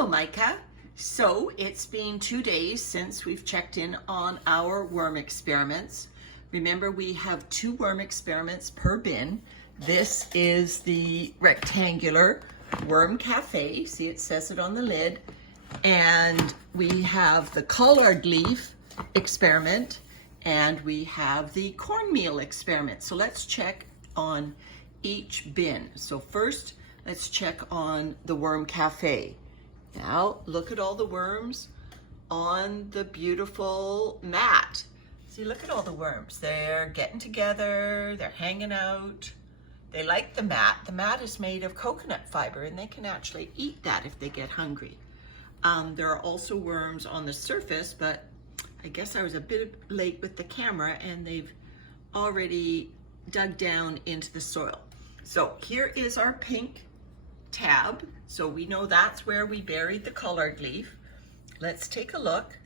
Hello, Mica. So it's been 2 days since we've checked in on our worm experiments. Remember, we have 2 worm experiments per bin. This is the rectangular Worm Café. See, it says it on the lid. And we have the collard leaf experiment, and we have the cornmeal experiment. So let's check on each bin. So first, let's check on the Worm Café. Now, look at all the worms on the beautiful mat. See, look at all the worms. They're getting together, they're hanging out. They like the mat. The mat is made of coconut fiber, and they can actually eat that if they get hungry. There are also worms on the surface, but I guess I was a bit late with the camera, and they've already dug down into the soil. So here is our pink tab. So we know that's where we buried the collard leaf. Let's take a look.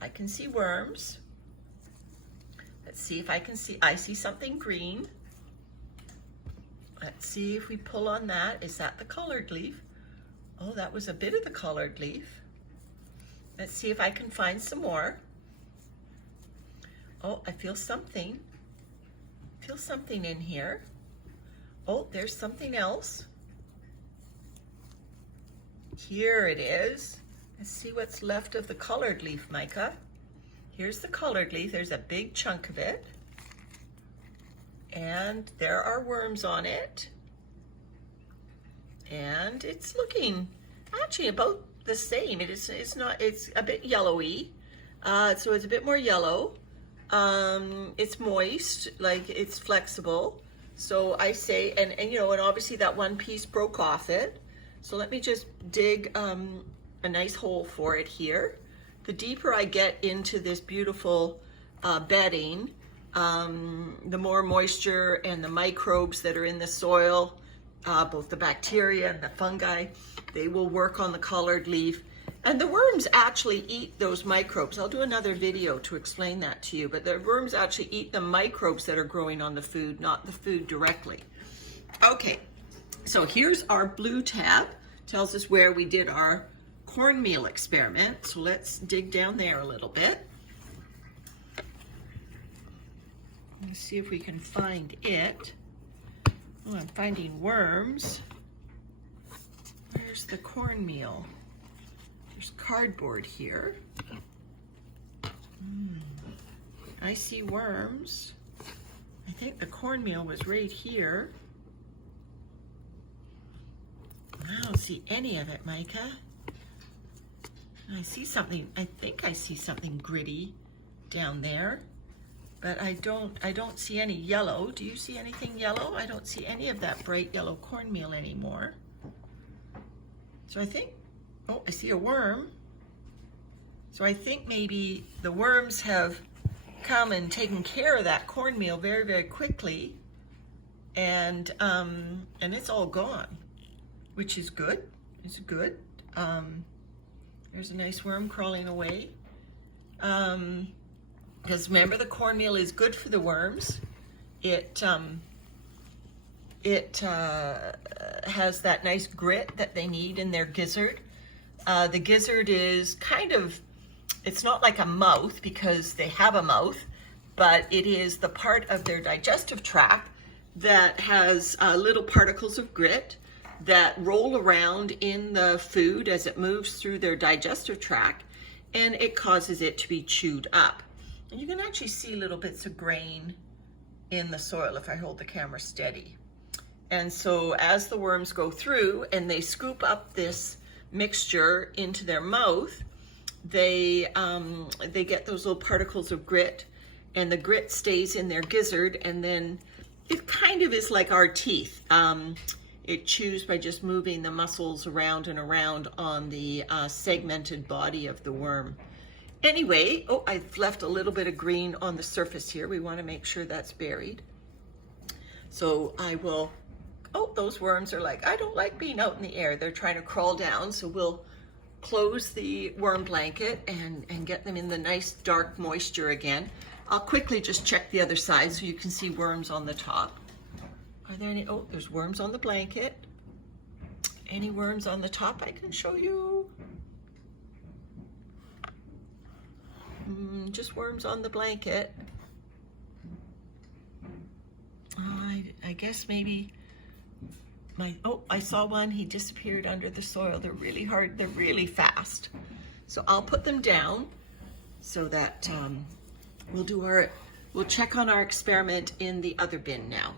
I can see worms. Let's see if I see something green. Let's see if we pull on that. Is that the collard leaf? Oh, that was a bit of the collard leaf. Let's see if I can find some more. Oh, I feel something. Feel something in here. Oh, there's something else. Here it is. Let's see what's left of the collard leaf, Mica. Here's the collard leaf. There's a big chunk of it. And there are worms on it. And it's looking actually about the same. It's a bit yellowy. So it's a bit more yellow. It's moist, like it's flexible. So I say, and obviously that one piece broke off it. So let me just dig a nice hole for it here. The deeper I get into this beautiful bedding, the more moisture and the microbes that are in the soil, both the bacteria and the fungi, they will work on the collard leaf. And the worms actually eat those microbes. I'll do another video to explain that to you, but the worms actually eat the microbes that are growing on the food, not the food directly. Okay. So here's our blue tab, tells us where we did our cornmeal experiment. So let's dig down there a little bit. Let's see if we can find it. Oh, I'm finding worms. Where's the cornmeal? There's cardboard here. I see worms. I think the cornmeal was right here. I don't see any of it, Mica. I see something, I think I see something gritty down there, but I don't see any yellow. Do you see anything yellow? I don't see any of that bright yellow cornmeal anymore. So I think, oh, I see a worm. So I think maybe the worms have come and taken care of that cornmeal very, very quickly, and it's all gone, which is good. It's good. There's a nice worm crawling away. Because remember, the cornmeal is good for the worms. It has that nice grit that they need in their gizzard. The gizzard is kind of, it's not like a mouth because they have a mouth, but it is the part of their digestive tract that has little particles of grit that roll around in the food as it moves through their digestive tract, and it causes it to be chewed up. And you can actually see little bits of grain in the soil if I hold the camera steady. And so as the worms go through and they scoop up this mixture into their mouth, they get those little particles of grit, and the grit stays in their gizzard, and then it kind of is like our teeth. It chews by just moving the muscles around and around on the segmented body of the worm. Anyway, oh, I've left a little bit of green on the surface here. We want to make sure that's buried. So I will, oh, those worms are like, I don't like being out in the air. They're trying to crawl down. So we'll close the worm blanket and get them in the nice dark moisture again. I'll quickly just check the other side so you can see worms on the top. Are there any, oh, there's worms on the blanket. Any worms on the top I can show you? Just worms on the blanket. I guess maybe I saw one, he disappeared under the soil. They're really hard, they're really fast. So I'll put them down so that we'll check on our experiment in the other bin now.